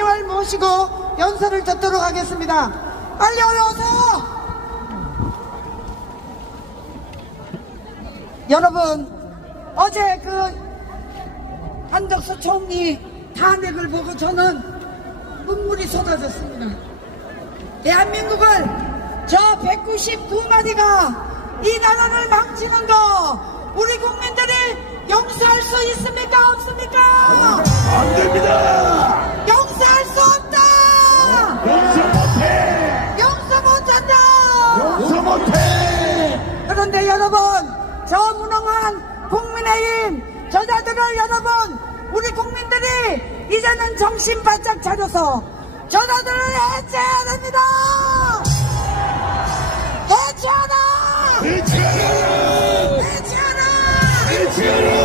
을 모시고 연설을 듣도록 하겠습니다. 빨리 올라오세요. 여러분 어제 그 한덕수 총리 탄핵을 보고 저는 눈물이 쏟아졌습니다. 대한민국을 저 199마리가 이 나라를 망치는 거 우리 국민들이 용서할 수 있습니까 없습니까? 못해. 그런데 여러분 저 무능한 국민의힘 저자들을 여러분 우리 국민들이 이제는 정신 바짝 차려서 저자들을 해체해야 됩니다. 해체하라. 해체하라. 해체하라. 해체하라.